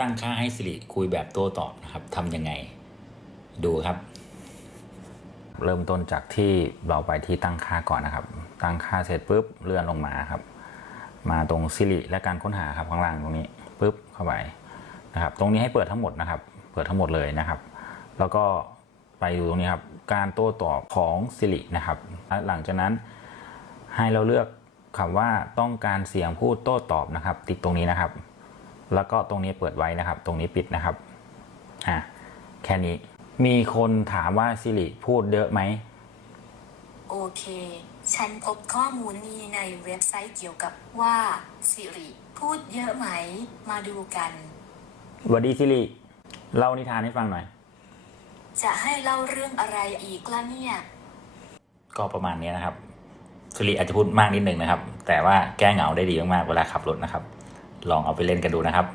ตั้งค่าให้สิริคุยแบบโต้ตอบนะครับทำยังไง ดูครับ เริ่มต้นจากที่เราไปที่ตั้งค่าก่อนนะครับ ตั้งค่าเสร็จปุ๊บเลื่อนลงมาครับ มาตรงสิริและการค้นหาครับข้างล่างตรงนี้ปุ๊บเข้าไปนะครับ ตรงนี้ให้เปิดทั้งหมดนะครับ เปิดทั้งหมดเลยนะครับ แล้วก็ไปดูตรงนี้ครับ การโต้ตอบของสิรินะครับและหลังจากนั้นให้เราเลือกคำว่าต้องการเสียงพูดโต้ตอบนะครับ ติดตรงนี้นะครับ แล้วก็ตรงนี้เปิดไว้นะครับ ตรงนี้ปิดนะครับอะแค่นี้ มีคนถามว่าสิริพูดเยอะไหมโอเค ฉันพบข้อมูลนี้ในเว็บไซต์เกี่ยวกับว่าสิริพูดเยอะไหม มาดูกันสวัสดีสิริเล่านิทานให้ฟังหน่อย จะให้เล่าเรื่องอะไรอีกล่ะเนี่ย ก็ประมาณนี้นะครับสิริอาจจะพูดมากนิดหนึ่งนะครับ แต่ว่าแก้เหงาได้ดีมากๆเวลาขับรถนะครับ ลองเอาไปเล่นกันดูนะครับ